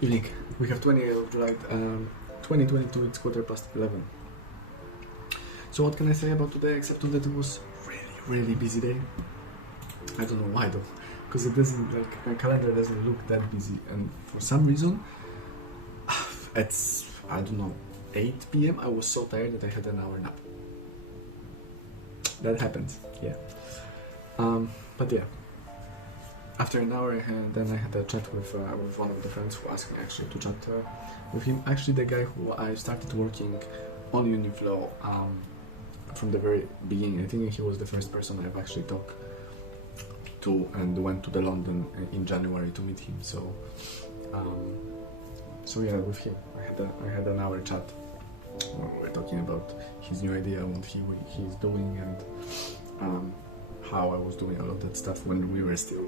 Evening. We have 20th of July, 2022, it's 11:15. So what can I say about today, except that it was really busy day. I don't know why though, because it doesn't, like, my calendar doesn't look that busy, and for some reason, at, I don't know, 8 p.m. I was so tired that I had an hour nap. That happens, yeah. But yeah. After an hour, then I had a chat with one of the friends who asked me actually to chat with him. Actually, the guy who I started working on Uniflow from the very beginning. I think he was the first person I've actually talked to, and went to the London in January to meet him. So, so yeah, with him I had an hour chat. We were talking about his new idea, what he's doing, and how I was doing all of that stuff when we were still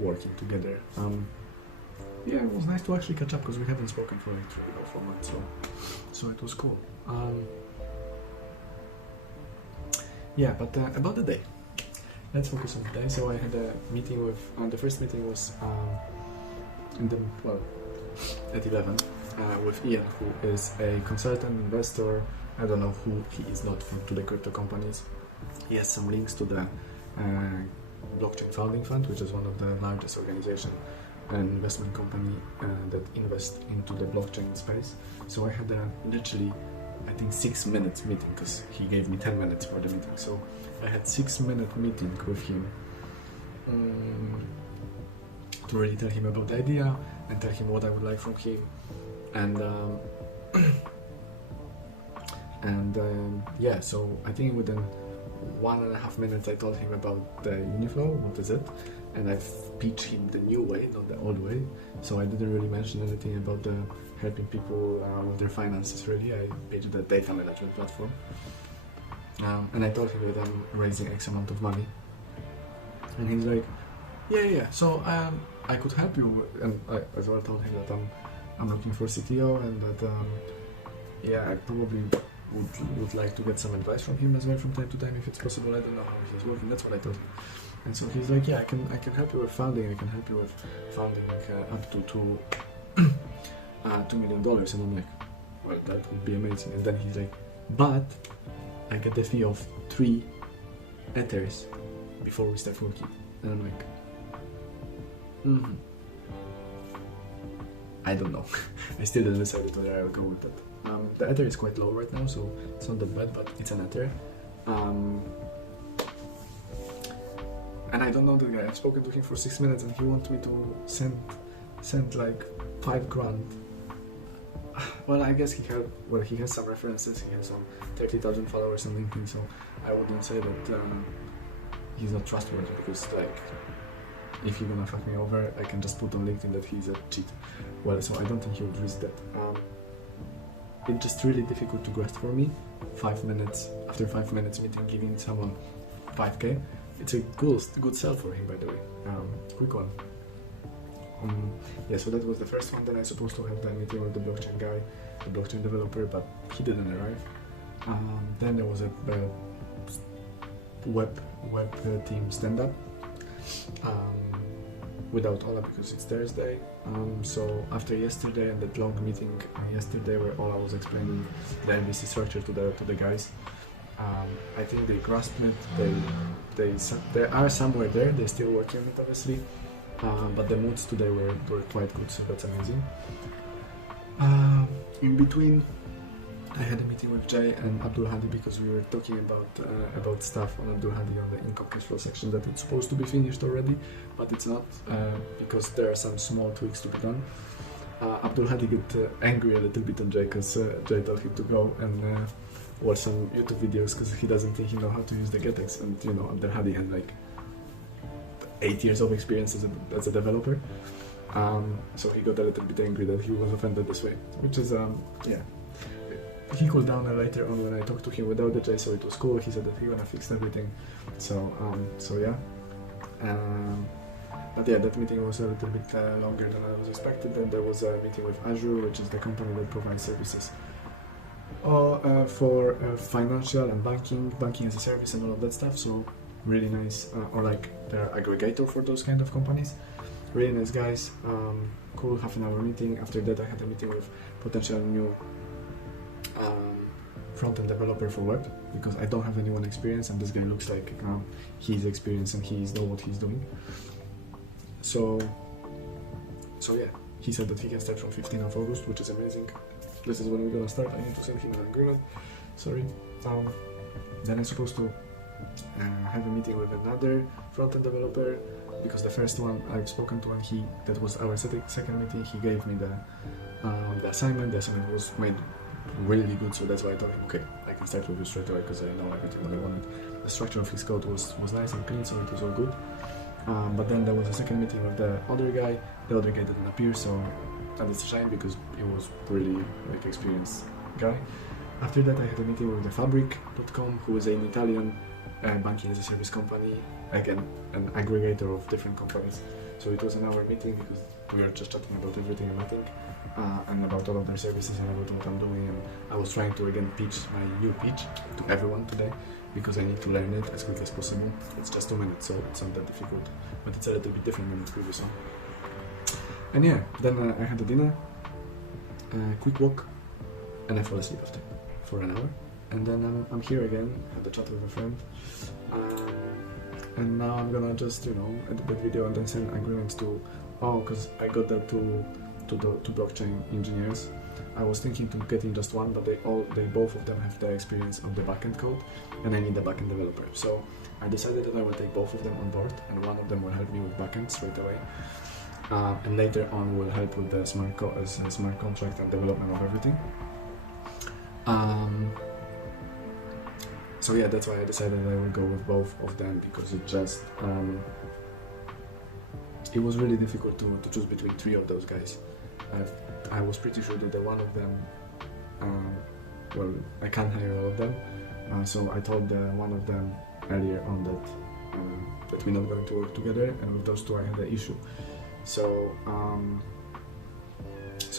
working together. Yeah, it was nice to actually catch up because we haven't spoken for like 3 or 4 months, so it was cool. Yeah, but about the day, let's focus on the day. So I had a meeting with the first meeting was at 11 with Ian, who is a consultant investor. I don't know who he is, not to the crypto companies. He has some links to the Blockchain Founding Fund, which is one of the largest organizations and investment company that invest into the blockchain space. So I had a literally, I think, 6 minutes meeting, because he gave me 10 minutes for the meeting. So I had 6-minute meeting with him to really tell him about the idea and tell him what I would like from him, and yeah. So I think within 1.5 minutes I told him about the Uniflow, what is it, and I've pitched him the new way, not the old way. So I didn't really mention anything about the helping people with their finances. Really, I pitched the data management platform, and I told him that I'm raising X amount of money, and he's like, yeah. So I could help you, and I as well told him that I'm looking for CTO, and that yeah, I probably would like to get some advice from him as well from time to time if it's possible. I don't know how he's working. That's what I told him. And so he's like, yeah, I can help you with funding. I can help you with funding up to $2 million. And I'm like, well, that would be amazing. And then he's like, but I get the fee of 3 ethers before we start working. And I'm like, I don't know. I still didn't decide whether I'll go with that. The ether is quite low right now, so it's not that bad, but it's an ether. And I don't know the guy. I've spoken to him for 6 minutes, and he wants me to send like $5,000. Well, I guess he has some references. He has some 30,000 followers on LinkedIn, so I wouldn't say that he's not trustworthy, because like, if he's gonna fuck me over, I can just put on LinkedIn that he's a cheat. Well, so I don't think he would risk that. It's just really difficult to grasp for me. 5 minutes, after 5 minutes meeting, giving someone 5K, it's a good sell for him, by the way. Quick one. Yeah, so that was the first one. Then I supposed to have the meeting with the blockchain guy, the blockchain developer, but he didn't arrive. Then there was a web team stand-up without Ola, because it's Thursday. So after yesterday and that long meeting yesterday, where Ola was explaining the MVC structure to the guys, I think they grasped it. They are somewhere there. They're still working on it, obviously, but the moods today were quite good, so that's amazing. In between, I had a meeting with Jay and Abdul Hadi, because we were talking about stuff on Abdul Hadi on the income cash flow section that it's supposed to be finished already, but it's not, because there are some small tweaks to be done. Abdul Hadi got angry a little bit on Jay, because Jay told him to go and watch some YouTube videos, because he doesn't think he knows how to use the GetX, and you know, Abdul Hadi has like 8 years of experience as a developer. So he got a little bit angry that he was offended this way, which is yeah. He cooled down later on when I talked to him without the J, so it was cool. He said that he gonna fix everything. So yeah. But yeah, that meeting was a little bit longer than I was expected. Then there was a meeting with Azzurre, which is the company that provides services for financial and banking as a service and all of that stuff. So really nice, or like they're aggregator for those kind of companies. Really nice guys. cool half an hour meeting. After that I had a meeting with potential new front-end developer for web, because I don't have anyone experience and this guy looks like he's experienced and he's know what he's doing. So yeah, he said that he can start from 15th of August, which is amazing. This is when we're gonna start. I need to send him an agreement. Sorry. Then I'm supposed to have a meeting with another front-end developer, because the first one I've spoken to, and that was our second meeting. He gave me the assignment. The assignment was made really good, so that's why I told him, okay, I can start with you straight away because I know everything that I wanted. The structure of his code was nice and clean, so it was all good. But then there was a second meeting with the other guy. The other guy didn't appear, so that is a shame because he was really like experienced guy. After that I had a meeting with the Fabric.com, who is an Italian banking as a service company, again an aggregator of different companies. So it was an hour meeting because we were just chatting about everything and nothing, and about all of their services and about what I'm doing. And I was trying to again pitch my new pitch to everyone today, because I need to learn it as quick as possible. It's just 2 minutes, so it's not that difficult, but it's a little bit different than the previous one. And yeah, then I had a dinner, a quick walk, and I fell asleep after for an hour. And then I'm here again, had a chat with a friend, and now I'm gonna just, edit the video and then send agreements to, because I got that to blockchain engineers. I was thinking to getting just one, but they both of them have the experience of the backend code, and I need a backend developer. So I decided that I will take both of them on board, and one of them will help me with backend straight away, and later on will help with the smart contract and development of everything. So yeah, that's why I decided I will go with both of them, because it just it was really difficult to choose between 3 of those guys. I was pretty sure that one of them, well, I can't hire all of them, so I told one of them earlier on that we're not going to work together, and with those 2 I had an issue. So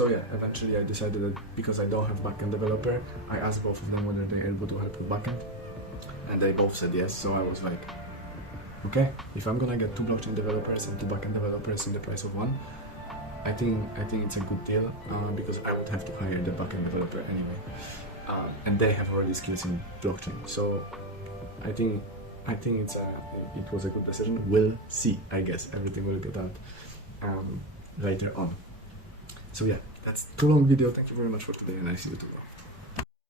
yeah, eventually I decided that because I don't have backend developer, I asked both of them whether they're able to help with backend, and they both said yes. So I was like, okay, if I'm gonna get 2 blockchain developers and 2 backend developers in the price of 1, I think it's a good deal, because I would have to hire the backend developer anyway, and they have already skills in blockchain. So I think it was a good decision. We'll see. I guess everything will get out later on. So yeah, that's too long video. Thank you very much for today, and I see you tomorrow.